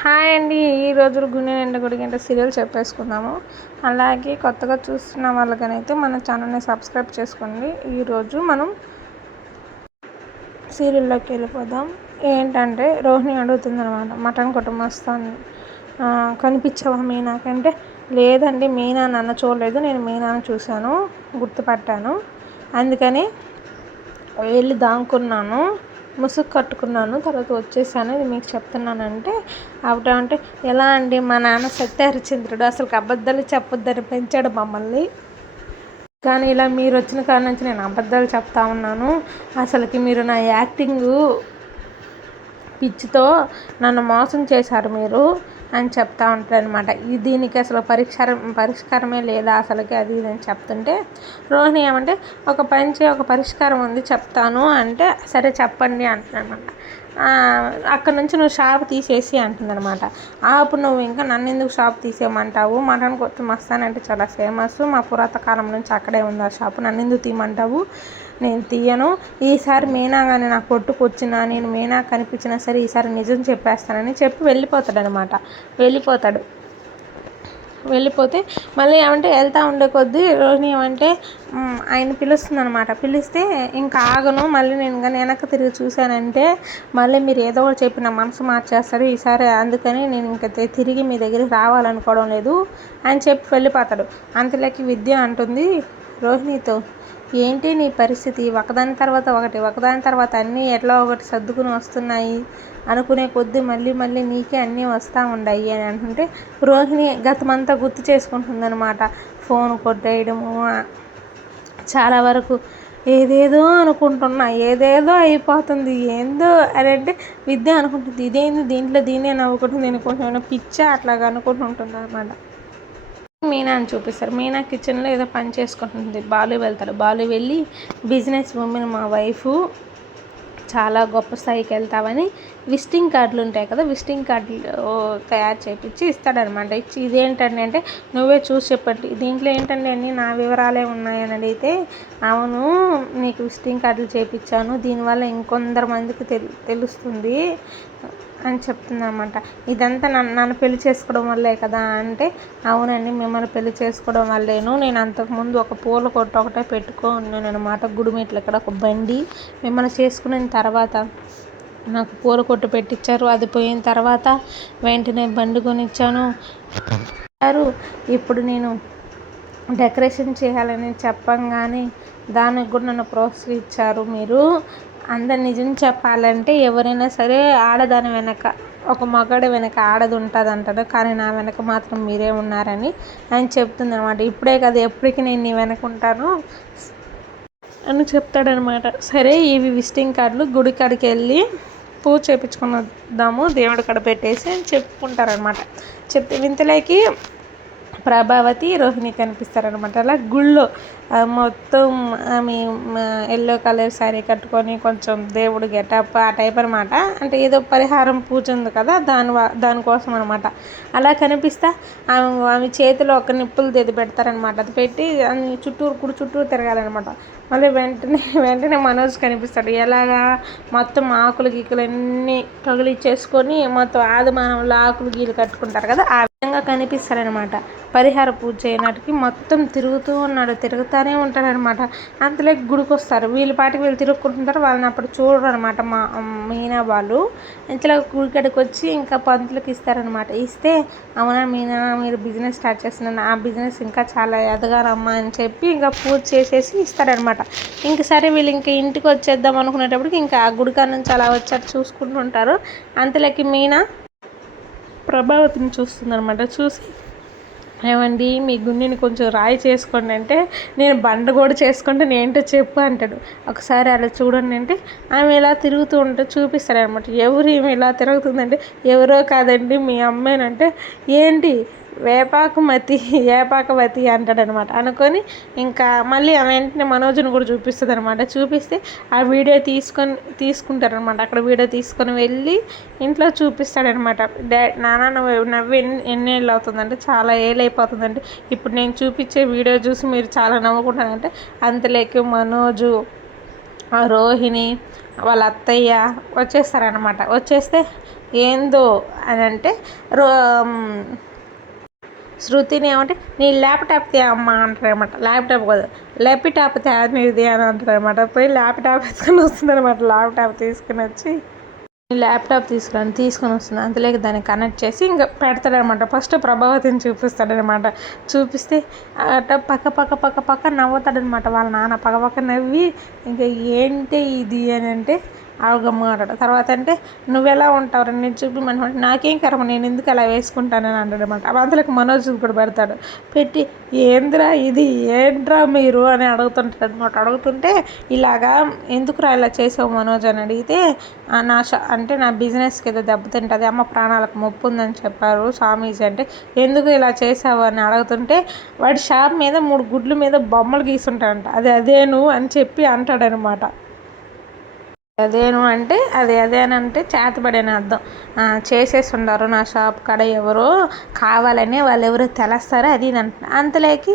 Hi అండి. ఈరోజు గుండె నిండా గుడిగంట సీరియల్ చెప్పేసుకుందాము. అలాగే కొత్తగా చూస్తున్న వాళ్ళకనైతే మన ఛానల్ని సబ్స్క్రైబ్ చేసుకోండి. ఈరోజు మనం సీరియల్లోకి వెళ్ళిపోదాం. ఏంటంటే రోహిణి అడుగుతుందనమాట, మటన్ కుటుంబస్తాన్ని కనిపించవా మీనాకంటే, లేదండి మీనా నన్ను చూడలేదు, నేను మీనాను చూశాను, గుర్తుపట్టాను, అందుకని వెళ్ళి దాక్కున్నాను, ముసుగు కట్టుకున్నాను, తర్వాత వచ్చేసాను, ఇది మీకు చెప్తున్నానంటే ఆవిడ అంటే, ఎలా అండి మా నాన్న సత్యహరిచంద్రుడు, అసలు అబద్ధాలు చెప్పొద్దని పెంచాడు మమ్మల్ని, కానీ ఇలా మీరు వచ్చిన కాడ నుంచి నేను అబద్ధాలు చెప్తా ఉన్నాను, అసలుకి మీరు నా యాక్టింగు పిచ్చితో నన్ను మోసం చేశారు మీరు అని చెప్తా ఉంటాడు అనమాట. దీనికి అసలు పరిష్కారమే లేదా అసలుకి, అది ఇది అని చెప్తుంటే రోహిణి ఏమంటే, ఒక పరిష్కారం ఉంది చెప్తాను అంటే, సరే చెప్పండి అంటున్నానమాట. అక్కడ నుంచి నువ్వు షాప్ తీసేసి అంటుందన్నమాట. అప్పుడు నువ్వు ఇంకా నన్ను ఎందుకు షాప్ తీసేయమంటావు, మటన్ కొట్టు మస్తానంటే చాలా ఫేమస్, మా పురాతకాలం నుంచి అక్కడే ఉంది ఆ షాపు, నన్ను ఎందుకు తీయమంటావు, నేను తీయను, ఈసారి మీనా కానీ నా కొట్టుకొచ్చినా, నేను మీనా కనిపించినా సరే ఈసారి నిజం చెప్పేస్తానని చెప్పి వెళ్ళిపోతే మళ్ళీ ఏమంటే వెళ్తూ ఉండే కొద్దీ రోహిణి ఏమంటే ఆయన పిలుస్తుంది అనమాట. పిలిస్తే ఇంకా ఆగను, మళ్ళీ నేను కానీ వెనక్కి తిరిగి చూశానంటే మళ్ళీ మీరు ఏదో ఒకటి చెప్పి నా మనసు మార్చేస్తారు ఈసారి, అందుకని నేను ఇంకా తిరిగి మీ దగ్గరికి రావాలనుకోవడం లేదు అని చెప్పి వెళ్ళిపోతాడు. అంతలోకి విద్య అంటుంది రోహిణితో, ఏంటి నీ పరిస్థితి, ఒకదాని తర్వాత అన్నీ ఎట్లా ఒకటి సర్దుకుని వస్తున్నాయి, అనుకునే కొద్దీ మళ్ళీ నీకే అన్నీ వస్తూ ఉన్నాయి అని అంటుంటే రోహిణి గతమంతా గుర్తు చేసుకుంటుందన్నమాట. ఫోన్ కొట్టేయడము, చాలా వరకు ఏదేదో అనుకుంటున్నా, ఏదేదో అయిపోతుంది, ఏందో అని అంటే విద్య అనుకుంటుంది, ఇదేంది దీన్నే నవ్వుకుంటుంది, దీనికోసం పిచ్చా అట్లాగా అనుకుంటుంటుంది అనమాట. మీనా అని చూపిస్తారు. మీనా కిచెన్లో ఏదో పని చేసుకుంటుంది. బాలు వెళ్తాడు. బాలు వెళ్ళి బిజినెస్ ఉమెన్ మా వైఫ్, చాలా గొప్ప స్థాయికి వెళ్తావని విజిటింగ్ కార్డులు ఉంటాయి కదా, విజిటింగ్ కార్డులు తయారు చేయించి ఇస్తాడనమాట. ఇచ్చి ఇదేంటండి అంటే, నువ్వే చూసి చెప్పండి, దీంట్లో ఏంటండి అన్నీ నా వివరాలే ఉన్నాయని అడిగితే, అవును నీకు విజిటింగ్ కార్డులు చేయించాను, దీనివల్ల ఇంకొందరు మందికి తెలుస్తుంది అని చెప్తుందన్నమాట. ఇదంతా నన్ను పెళ్లి చేసుకోవడం వల్లే కదా అంటే, అవునండి మిమ్మల్ని పెళ్లి చేసుకోవడం వల్లేను, నేను అంతకుముందు ఒక పూల కొట్టు ఒకటే పెట్టుకున్నాను అనమాట, గుడిమెట్లు ఇక్కడ ఒక బండి, మిమ్మల్ని చేసుకున్న తర్వాత నాకు పూల కొట్టు పెట్టించారు, అది పోయిన తర్వాత వెంటనే బండి కొనిచ్చాను, ఇప్పుడు నేను డెకరేషన్ చేయాలని చెప్పంగానే దానికి కూడా నన్ను ప్రోత్సహించారు మీరు, అందరు నిజం చెప్పాలంటే ఎవరైనా సరే ఆడదాని వెనక ఒక మగాడి వెనక ఆడది ఉంటుంది అంటారు, కానీ నా వెనక మాత్రం మీరే ఉన్నారని ఆయన చెప్తుంది అనమాట. ఇప్పుడే కదా ఎప్పటికీ నేను నీ వెనక ఉంటాను అని చెప్తాడనమాట. సరే ఇవి విజిటింగ్ కార్డులు, గుడి కాడికి వెళ్ళి పూజ చేయించుకున్నాము, దేవుడి కాడ పెట్టేసి అని చెప్పుకుంటారనమాట. చెప్తే వింతలేకి ప్రభావతి రోహిణి కనిపిస్తారనమాట. అలా గుళ్ళో మొత్తం ఆమె ఎల్లో కలర్ శారీ కట్టుకొని కొంచెం దేవుడు గెటప్ ఆ టైప్ అనమాట. అంటే ఏదో పరిహారం పూజ ఉంది కదా దానికోసం అనమాట. అలా కనిపిస్తా ఆమె చేతిలో ఒక నిప్పులు తెది పెడతారనమాట. అది పెట్టి చుట్టూరు తిరగాలన్నమాట. మళ్ళీ వెంటనే మనోజ్ కనిపిస్తాడు. ఎలాగా మొత్తం ఆకులు గీకులు అన్నీ తగిలిచ్చేసుకొని మొత్తం ఆదిమానంలో ఆకులు గీలు కట్టుకుంటారు కదా, ఆ విధంగా కనిపిస్తారనమాట. పరిహార పూజ చేయనాటికి మొత్తం తిరుగుతూనే ఉంటాడనమాట. అంతలో గుడికి వస్తారు. వీళ్ళ పాటికి వీళ్ళు తిరుగుకుంటుంటారు, వాళ్ళని అప్పుడు చూడరు అనమాట మా మీనా వాళ్ళు. ఇంతలో గుడికాడికి వచ్చి ఇంకా పంతులకి ఇస్తారనమాట. ఇస్తే అవునా మీనా మీరు బిజినెస్ స్టార్ట్ చేస్తున్నాను, ఆ బిజినెస్ ఇంకా చాలా ఎదగాలమ్మా అని చెప్పి ఇంకా పూజ చేసేసి ఇస్తారనమాట. ఇంక సరే వీళ్ళు ఇంకా ఇంటికి వచ్చేద్దాం అనుకునేటప్పటికి ఇంకా ఆ గుడికాడ నుంచి అలా వచ్చారు చూసుకుంటుంటారు. అంతలోకి మీనా ప్రభావతిని చూస్తుందనమాట. చూసి ఏమండి మీ గుండెని కొంచెం రాయి చేసుకోండి అంటే, నేను బండ కూడా చేసుకుంటే నేంటో చెప్పు అంటాడు. ఒకసారి అలా చూడండి అంటే ఆమె ఇలా తిరుగుతూ ఉంటే చూపిస్తారనమాట. ఎవరు ఈమె ఇలా తిరుగుతుందంటే, ఎవరో కాదండి మీ అమ్మేనంటే, ఏంటి ఏపాకవతి అంటాడనమాట. అనుకొని ఇంకా మళ్ళీ వెంటనే మనోజ్ని కూడా చూపిస్తుంది అనమాట. చూపిస్తే ఆ వీడియో తీసుకుంటారనమాట. అక్కడ వీడియో తీసుకొని వెళ్ళి ఇంట్లో చూపిస్తాడనమాట. నాన్న నవ్వి ఎన్నేళ్ళు అవుతుందంటే, చాలా ఏళ్ళు అయిపోతుందంటే, ఇప్పుడు నేను చూపించే వీడియో చూసి మీరు చాలా నవ్వుకుంటానంటే, అంతలేక మనోజు రోహిణి వాళ్ళ అత్తయ్య వచ్చేస్తారనమాట. వచ్చేస్తే ఏందో అని అంటే రో శృతిని ఏమంటే నీ ల్యాప్టాప్ తే అమ్మ అంటారనమాట. ల్యాప్టాప్ కాదు, ల్యాప్టాప్ తే నీది అని అంటారనమాట. పోయి ల్యాప్టాప్ తీసుకొని వస్తుందనమాట. ల్యాప్టాప్ తీసుకుని వచ్చి ల్యాప్టాప్ తీసుకొని వస్తుంది. అంతలోకి దాన్ని కనెక్ట్ చేసి ఇంకా పెడతాడనమాట. ఫస్ట్ ప్రభావతిని చూపిస్తాడనమాట. చూపిస్తే అట పక్క నవ్వుతాడనమాట. వాళ్ళ నాన్న పక్క నవ్వి ఇంకా ఏంటి ఇది అని అంటే గమ్ముగాడు. తర్వాత అంటే నువ్వెలా ఉంటావు నేను చూపిమని, నాకేం కర్మ నేను ఎందుకు అలా వేసుకుంటానని అంటాడనమాట. అంతలోకి మనోజ్ కూడా పెడతాడు. పెట్టి ఏంద్రా ఇది ఏంట్రా మీరు అని అడుగుతుంటాడు అనమాట. అడుగుతుంటే ఇలాగా ఎందుకురా ఇలా చేసావు మనోజ్ అని అడిగితే అంటే నా బిజినెస్కి ఏదో దెబ్బతింటుంది, అమ్మ ప్రాణాలకు ముప్పు ఉందని చెప్పారు స్వామీజీ. అంటే ఎందుకు ఇలా చేసావు అని అడుగుతుంటే వాడి షాప్ మీద 3 గుడ్ల మీద బొమ్మలు గీసుంటాడంట. అదేను అని చెప్పి అంటాడనమాట. అదేను అంటే అదేనంటే చేతబడి అని అర్థం. చేసేసి ఉండరు నా షాప్ కాడ ఎవరో కావాలని వాళ్ళు ఎవరో తెలుస్తారో అది ఇది అంటున్నారు. అంతలోకి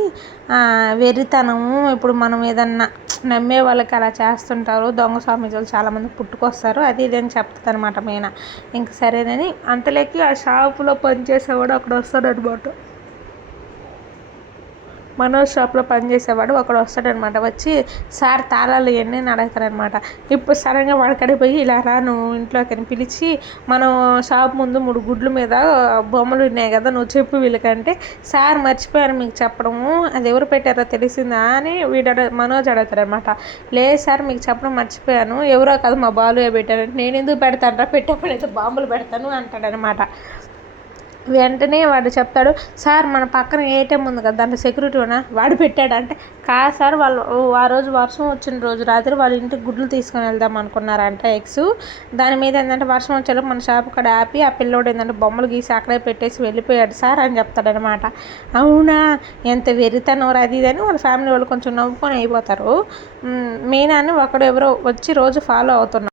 వెర్రితనము ఇప్పుడు మనం ఏదన్నా నమ్మే వాళ్ళకి అలా చేస్తుంటారు. దొంగ స్వామీజీలు చాలామంది పుట్టుకొస్తారు అది ఇది అని చెప్తుంది అనమాట మీనా. ఇంక సరేనని అంతలోకి ఆ షాపులో పనిచేసేవాడు అక్కడ వస్తాడనమాట. మనోజ్ షాప్లో పనిచేసేవాడు ఒకడు వస్తాడనమాట. వచ్చి సార్ తాళాలు ఎన్ని అని అడుగుతారనమాట. ఇప్పుడు సడన్గా వాడికడికి పోయి ఇలా రా నువ్వు ఇంట్లోకి అని పిలిచి మనం షాప్ ముందు 3 గుడ్ల మీద బొమ్మలు ఉన్నాయి కదా నువ్వు చెప్పు వీళ్ళకంటే, సార్ మర్చిపోయాను మీకు చెప్పడము, అది ఎవరు పెట్టారో తెలిసిందా అని మనోజ్ అడుగుతారనమాట. లేదు సార్ మీకు చెప్పడం మర్చిపోయాను, ఎవరో కాదు మా బాలుయే పెట్టారంటే, నేను ఎందుకు పెడతాను పెట్టేప్పుడు అయితే బాంబులు పెడతాను అంటాడనమాట. వెంటనే వాడు చెప్తాడు, సార్ మన పక్కన ఏటీఎం ఉంది కదా దాంట్లో సెక్యూరిటీ ఉన్నా వాడు పెట్టాడంటే, కాదు సార్ వాళ్ళు ఆ రోజు వర్షం వచ్చిన రోజు రాత్రి వాళ్ళ ఇంటికి గుడ్లు తీసుకొని వెళ్దాం అనుకున్నారంట దాని మీద ఏంటంటే వర్షం వచ్చేలోపు మన షాప్ ఇక్కడ ఆపి ఆ పిల్లోడు ఏంటంటే బొమ్మలు గీసి అక్కడే పెట్టేసి వెళ్ళిపోయాడు సార్ అని చెప్తాడనమాట. అవునా ఎంత వెరితనవరు అది ఇది అని వాళ్ళ ఫ్యామిలీ వాళ్ళు కొంచెం నవ్వుకొని అయిపోతారు. మీనాని ఒకడు ఎవరో వచ్చి రోజు ఫాలో అవుతున్నారు.